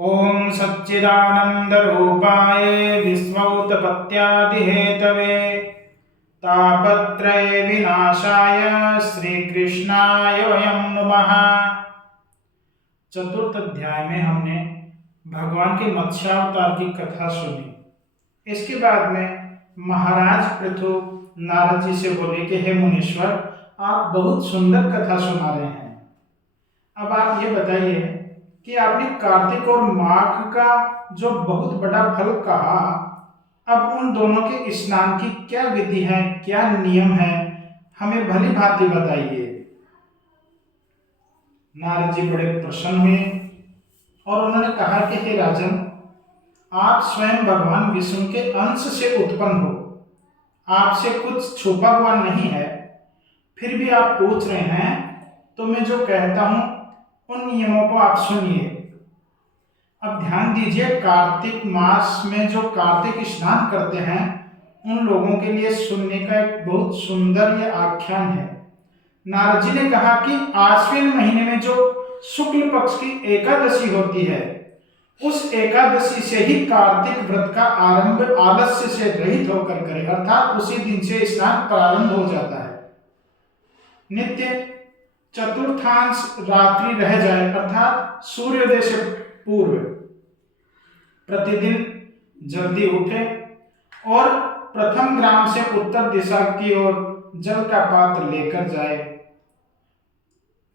ओम सच्चिदानंदरूपाय विश्वोत्पत्त्यादिहेतवे तापत्रय विनाशाय श्रीकृष्णाय वयं नमः। चतुर्थ अध्याय में हमने भगवान के मत्स्यावतार की कथा सुनी। इसके बाद में महाराज पृथु नारद जी से बोले कि हे मुनीश्वर, आप बहुत सुंदर कथा सुना रहे हैं। अब आप ये बताइए कि आपने कार्तिक और माघ का जो बहुत बड़ा फल कहा, अब उन दोनों के स्नान की क्या विधि है, क्या नियम है, हमें भली भांति बताइए। नारद जी बड़े प्रसन्न हुए और उन्होंने कहा कि हे राजन, आप स्वयं भगवान विष्णु के अंश से उत्पन्न हो, आपसे कुछ छुपा हुआ नहीं है, फिर भी आप पूछ रहे हैं, तो मैं जो कहता हूं उन नियमों को आप सुनिए। अब ध्यान दीजिए, कार्तिक मास में जो कार्तिक स्नान करते हैं उन लोगों के लिए सुनने का एक बहुत सुंदर ये आख्यान है। नारद जी ने कहा कि आश्विन महीने में जो शुक्ल पक्ष की एकादशी होती है, उस एकादशी से ही कार्तिक व्रत का आरंभ आलस्य से रहित होकर करें, अर्थात उसी दिन से स्नान प्रारंभ हो जाता है। नित्य चतुर्थांश रात्रि रह जाए, अर्थात सूर्योदय से पूर्व प्रतिदिन जल्दी उठे और प्रथम ग्राम से उत्तर दिशा की ओर जल का पात्र लेकर जाए।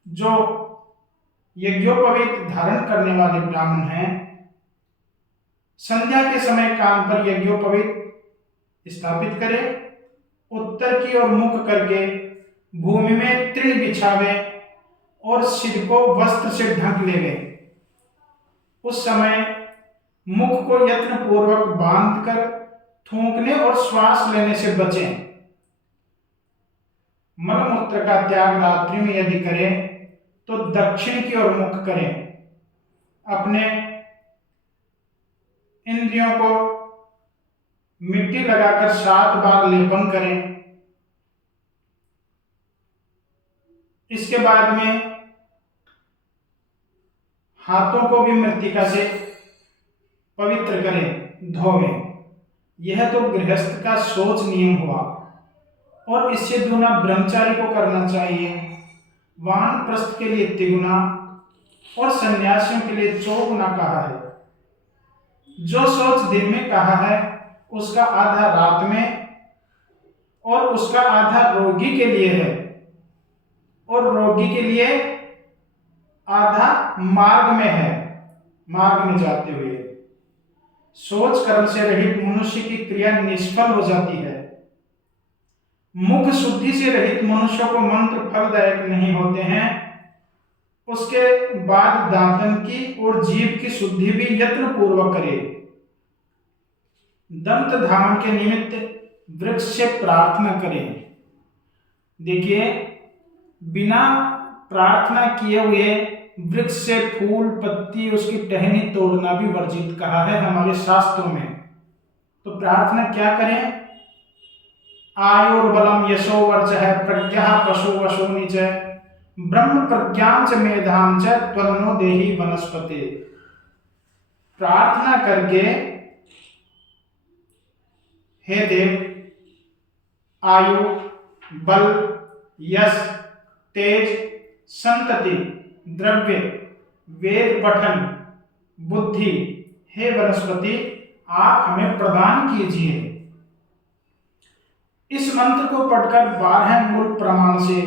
जो यज्ञोपवीत धारण करने वाले ब्राह्मण हैं, संध्या के समय कान पर यज्ञोपवीत स्थापित करें, उत्तर की ओर मुख करके भूमि में तृण बिछावे और सिर को वस्त्र से ढक लेवे। उस समय मुख को यत्न पूर्वक बांधकर थूकने और श्वास लेने से बचें। मलमूत्र का त्याग रात्रि में यदि करें तो दक्षिण की ओर मुख करें। अपने इंद्रियों को मिट्टी लगाकर 7 बार लेपन करें। इसके बाद में हाथों को भी मृत्तिका से पवित्र करें, धोवें। यह तो गृहस्थ का शौच नियम हुआ और इससे दुना ब्रह्मचारी को करना चाहिए। वानप्रस्थ के लिए 3 गुना और सन्यासियों के लिए 4 गुना कहा है। जो शौच दिन में कहा है उसका आधा रात में और उसका आधा रोगी के लिए है, और रोगी के लिए आधा मार्ग में है, मार्ग में जाते हुए। शौच कर्म से रहित मनुष्य की क्रिया निष्फल हो जाती है। मुख शुद्धि से रहित मनुष्यों को मंत्र फलदायक नहीं होते हैं। उसके बाद दांतन की और जीभ की शुद्धि भी यत्न पूर्वक करे। दंत धामन के निमित्त वृक्ष से प्रार्थना करें। देखिए, बिना प्रार्थना किए हुए वृक्ष से फूल पत्ती उसकी टहनी तोड़ना भी वर्जित कहा है हमारे शास्त्रों में। तो प्रार्थना क्या करें? आयुर्बलम यशो वर्चः प्रज्ञा पशु वशो निच ब्रह्म प्रज्ञां च मेधां च त्वन्नो देहि वनस्पति। प्रार्थना करके, हे देव, आयु, बल, यश, तेज, संतति, द्रव्य, वेद पठन, बुद्धि, हे वनस्पति, आप हमें प्रदान कीजिए। इस मंत्र को पढ़कर 12 मूल प्रमाण से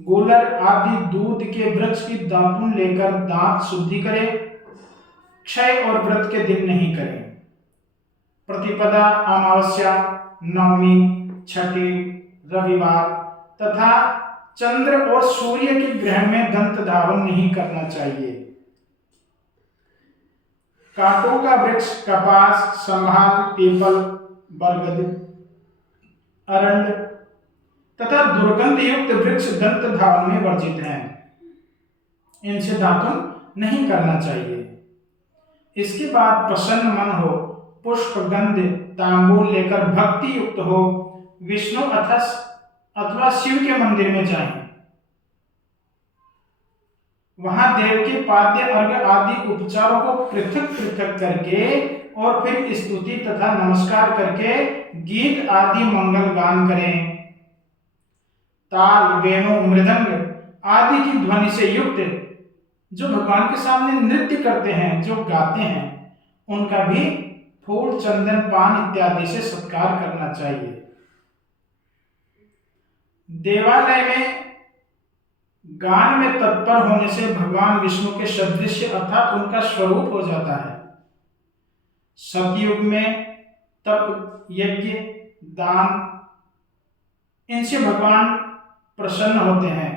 गोलर आदि दूध के वृक्ष की दातुन लेकर दांत शुद्धि करें। क्षय और व्रत के दिन नहीं करें। प्रतिपदा, अमावस्या, नवमी, छठी, रविवार तथा चंद्र और सूर्य के ग्रहण में दंत धावन नहीं करना चाहिए। कांटों का वृक्ष कपास, संभाल, पीपल, बरगद, अरंड तथा दुर्गंध युक्त वृक्ष दंत धावन में वर्जित हैं। इनसे दातुन नहीं करना चाहिए। इसके बाद प्रसन्न मन हो, पुष्प गंध तांबूल लेकर भक्ति युक्त हो विष्णु अथवा शिव के मंदिर में जाएं। वहां देव के पाद्य अर्घ आदि उपचारों को पृथक पृथक करके और फिर स्तुति तथा नमस्कार करके गीत आदि मंगल गान करें। ताल, वेणु, मृदंग आदि की ध्वनि से युक्त जो भगवान के सामने नृत्य करते हैं, जो गाते हैं, उनका भी फूल, चंदन, पान इत्यादि से सत्कार करना चाहिए। देवालय में गान में तत्पर होने से भगवान विष्णु के सदृश अर्थात उनका स्वरूप हो जाता है। सतयुग में तप, यज्ञ, दान इनसे भगवान प्रसन्न होते हैं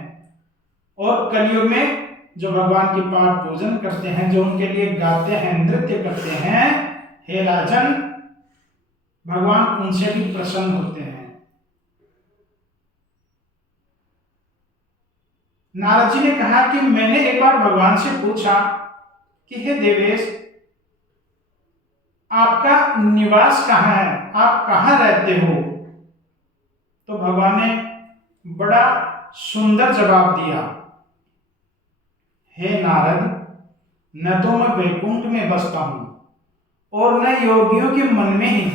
और कलयुग में जो भगवान की पाठ पूजन करते हैं, जो उनके लिए गाते हैं, नृत्य करते हैं, हे राजन, भगवान उनसे भी प्रसन्न होते हैं। नारद जी ने कहा कि मैंने एक बार भगवान से पूछा कि हे देवेश, आपका निवास कहाँ है, आप कहाँ रहते हो? तो भगवान ने बड़ा सुंदर जवाब दिया, हे नारद, न तो मैं वैकुंठ में बसता हूं और न योगियों के मन में ही।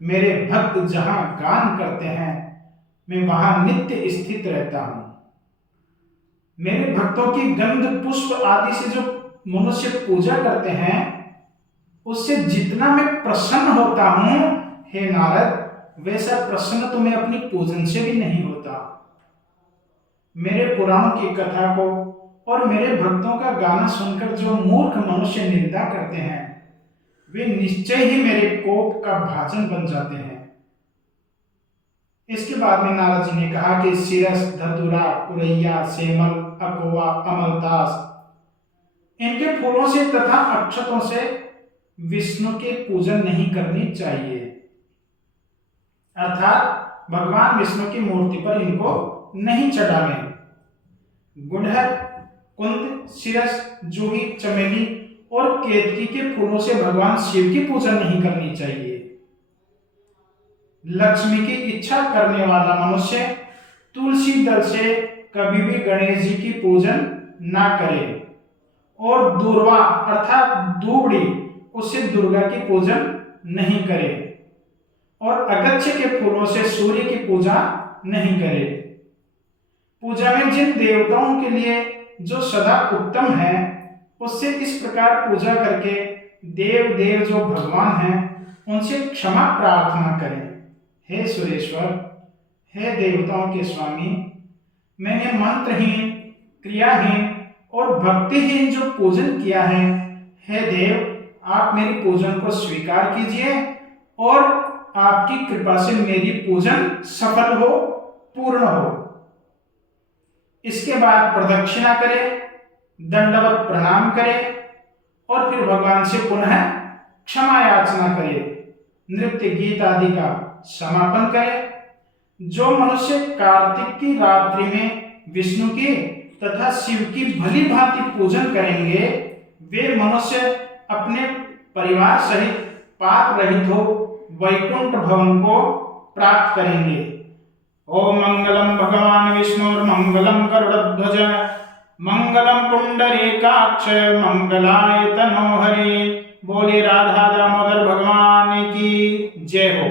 मेरे भक्त जहां गान करते हैं, मैं वहां नित्य स्थित रहता हूं। मेरे भक्तों की गंध, पुष्प आदि से जो मनुष्य पूजा करते हैं, उससे जितना मैं प्रसन्न होता हूं, हे नारद, वैसा प्रसन्न तो मैं अपनी पूजन से भी नहीं होता। मेरे पुराणों की कथा को और मेरे भक्तों का गाना सुनकर जो मूर्ख मनुष्य निंदा करते हैं, वे निश्चय ही मेरे कोप का भाजन बन जाते हैं। इसके बाद में नारद जी ने कहा कि सिरस, धतूरा, पुरैया, सेमल, अकोवा, अमलतास इनके फूलों से तथा अक्षतों से विष्णु के पूजन नहीं करनी चाहिए, अर्थात भगवान विष्णु की मूर्ति पर इनको नहीं चढ़ावें। गुड़हल, कुंद, सिरस, जूही, चमेली और केतकी के फूलों से भगवान शिव की पूजा नहीं करनी चाहिए। लक्ष्मी की इच्छा करने वाला मनुष्य तुलसी दल से कभी भी गणेश जी की पूजन ना करे और दूर्वा अर्थात दूबड़ी, उससे दुर्गा की पूजन नहीं करे और अगच्छे के फूलों से सूर्य की पूजा नहीं करे। पूजा में जिन देवताओं के लिए जो सदा उत्तम है, उससे इस प्रकार पूजा करके देव जो भगवान हैं, उनसे क्षमा प्रार्थना करें। हे सुरेश्वर, हे देवताओं के स्वामी, मैंने मंत्रहीन, क्रियाहीन और भक्तिहीन जो पूजन किया है, हे देव, आप मेरी पूजन को स्वीकार कीजिए और आपकी कृपा से मेरी पूजन सफल हो, पूर्ण हो। इसके बाद प्रदक्षिणा करें, दंडवत प्रणाम करें और फिर भगवान से पुनः क्षमा याचना करें, नृत्य गीत आदि का समापन करें। जो मनुष्य कार्तिक की रात्रि में विष्णु की तथा शिव की भली भांति पूजन करेंगे, वे मनुष्य अपने परिवार सहित पाप रहित हो वैकुंठ भवन को प्राप्त करेंगे। ओम मंगलम भगवान विष्णुर्मंगलम गरुड़ध्वज मंगलम पुंडरीकाक्ष मंगलाय तनोहरि। बोले राधा दामोदर भगवान की जय हो।